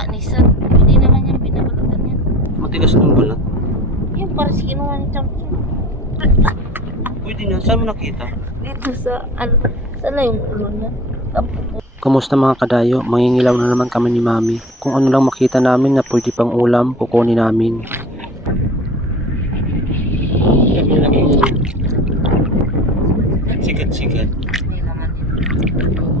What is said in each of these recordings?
pa ni Sir. Hindi naman yung binabagatan yan. Matigas ng balat. Yung para sa kinuha ni Champion. Pwede na. Saan mo nakita? Dito sa, ano, saan na yung ulo na? Kamusta mga kadayo? Mangingilaw na naman kami ni Mami. Kung ano lang makita namin na pwede pang ulam, kukunin namin. Sikat-sikat. Hindi naman.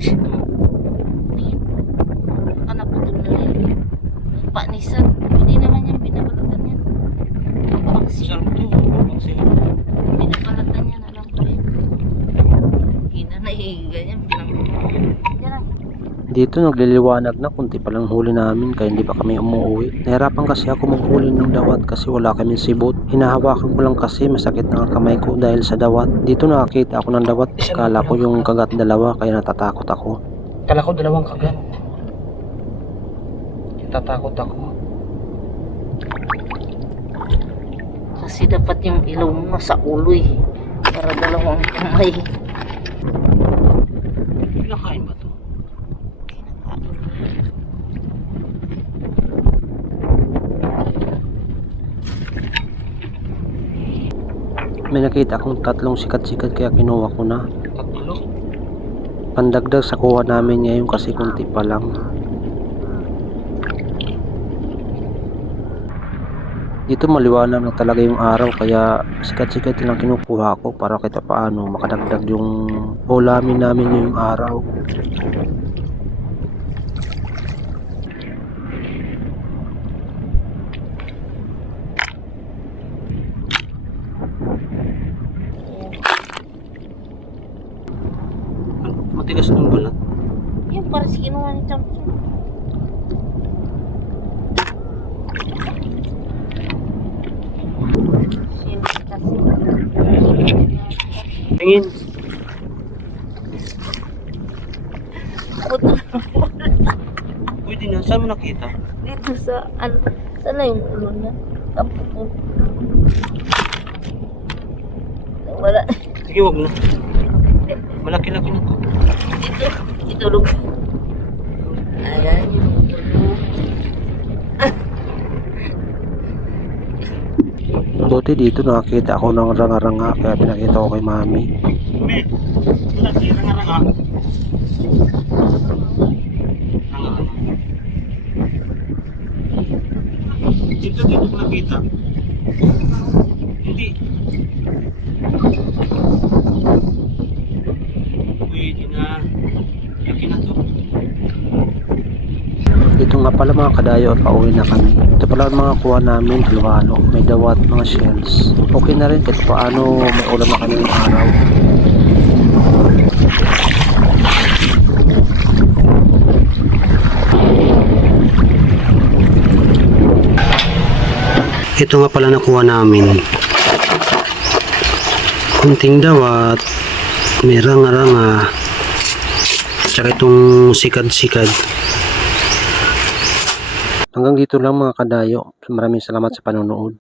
Baka naputol na yun. Paanisan. Hindi naman yan binabalatan yan. Pagpaksin. Sarap to. Pagpaksin. Binabalatan yan. Alam ko eh. Hina na. Pinag- Yan lang. Dito nagliliwanag na kunti pa lang huli namin kaya hindi pa kami umuwi. Nahirapan kasi ako maghuli ng dawat kasi wala kaming sibot. Hinahawakan ko lang kasi masakit na ang kamay ko dahil sa dawat. Dito nakakita ako ng dawat. Kala ko yung kagat dalawa kaya natatakot ako. Kala ko dalawang kagat. Tatakot ako. Kasi dapat yung ilaw mo sa ulo eh. Para dalawang kamay. May nakita akong tatlong sikat-sikat kaya kinuha ko na. Tatlo. Pandagdag sa kuha namin ngayon kasi kunti pa lang. Dito maliwanag na talaga yung araw kaya sikat-sikat lang kinukuha ko para kita paano makadagdag yung ulamin namin ngayong araw. Matigas ng balat. Yan para si kinuha ni Chamcham. Sino kasi? Tingin. Pwede na. Saan mo nakita? dito sa, ano, sana yung ulo niya. Tapos, wala. Sige, wag na. Malaki-laki na to. Ito, itulog. Ulo. Buti dito nakakita ako ng ranga-ranga kaya pinakita ko kay mami. Sige, ranga-ranga. Dito, dito nakita. Hindi. Pwede na. Laki na to. Dito nga pala mga kadayo at pauwi na kami. Ito pala ang mga kuha namin, halwalo, may dawat, mga shells. Okay na rin kahit paano may ulam na kami ng araw. Ito nga pala nakuha namin. Kunting dawat, may ranga-ranga, tsaka itong sikad-sikad. Hanggang dito lang mga kadayo. Maraming salamat sa panonood.